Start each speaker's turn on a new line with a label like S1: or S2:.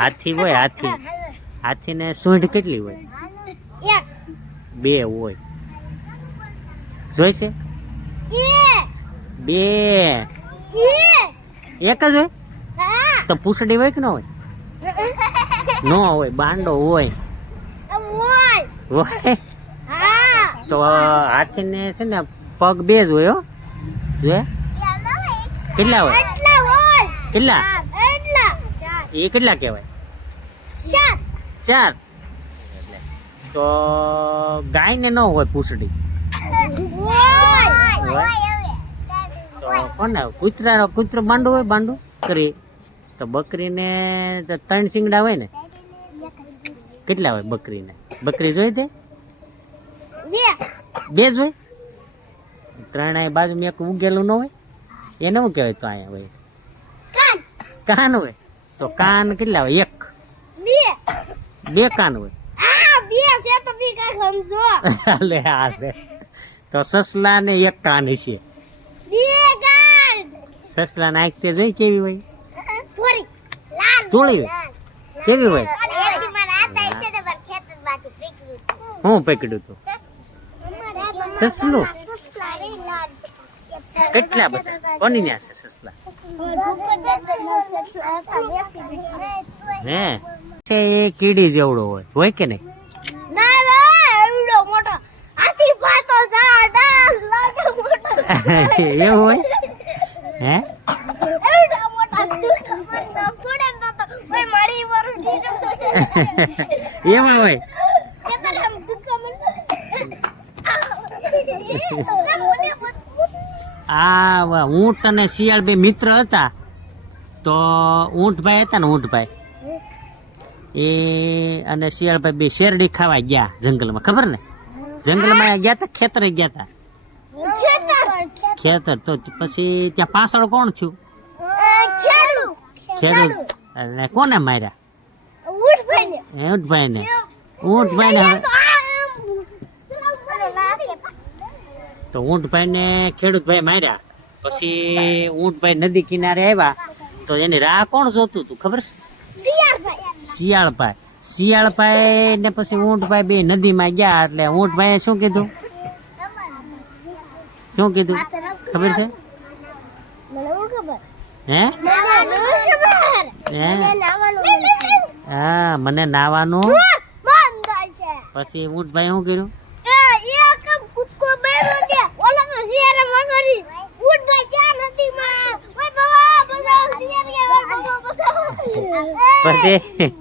S1: હાથી હોય હાથી. હાથીને સૂંઢ કેટલી હોય? બે હોય. જોઈશે?
S2: છે
S1: બે. એક. જ હોય? તો પૂછડી હોય કે ન હોય? ન હોય બાંડો હોય. હોય. તો હાથીને છે ને પગ બે જ હોય હો. જોયા કેટલા હોય? કેટલા એ કેટલા કહેવાય? ચાર. તો ગાયને ન હોય પૂછડી.
S2: હોય
S1: તો કોને? કૂતરા કૂતરો બાંડો હોય બાંડું? કરી તો બકરીને ત્રણ શિંગડા હોય ને? કેટલા હોય બકરીને? બકરી જોઈ તે?
S2: બે.
S1: જોઈ? જ હોય ત્રણ અહીં બાજુમાં એક ઉગેલું ન હોય? એને શું કહેવાય તો અહીંયા હોય?
S2: કાન.
S1: કાન હોય. તો કાન કેટલા હોય? એક.
S2: બે
S1: કાન હોય
S2: આ બે તો
S1: સસલા ને એક કાન છે સસલા નાખ તે જોઈ કેવી હોય?
S2: થોડી.
S1: કેવી હોય? હું પકડ્યું તું સસલું? કેટલા બધા? કોની ન્યા છે સસલા. હે? છે એ કીડી જેવડો હોય. હોય કે નહીં? એવું હોય? હે? એમાં હોય? આ ઊંટ અને શિયાળ બે મિત્ર હતા. તો ઊંટભાઈ હતા ને ઊંટભાઈ? એ અને શિયાળભાઈ બે શેરડી ખાવા ગયા જંગલમાં. ખબર ને? જંગલમાં ગયા હતા ખેતરે ગયા હતા
S2: ખેતર
S1: તો પછી ત્યાં પાછળ કોણ થયું? ખેડૂત. અને કોને માર્યા?
S2: ઊંટભાઈ ને
S1: ઊંટભાઈ ને તો હવે. તો ઊંટભાઈને ખેડૂતભાઈ માર્યા. પછી ઊંટભાઈ નદી કિનારે આવ્યા. તો એની રાહ કોણ જોતું હતું ખબર છે? શિયાળભાઈ. શિયાળભાઈ ને પછી ઊંટભાઈ બે નદીમાં ગયા એટલે ઊંટભાઈએ શું કીધું? શું કીધું? ખબર છે? હે? હે? હા, મને નાવાનું. પછી ઊંટભાઈ શું કર્યું? પછી?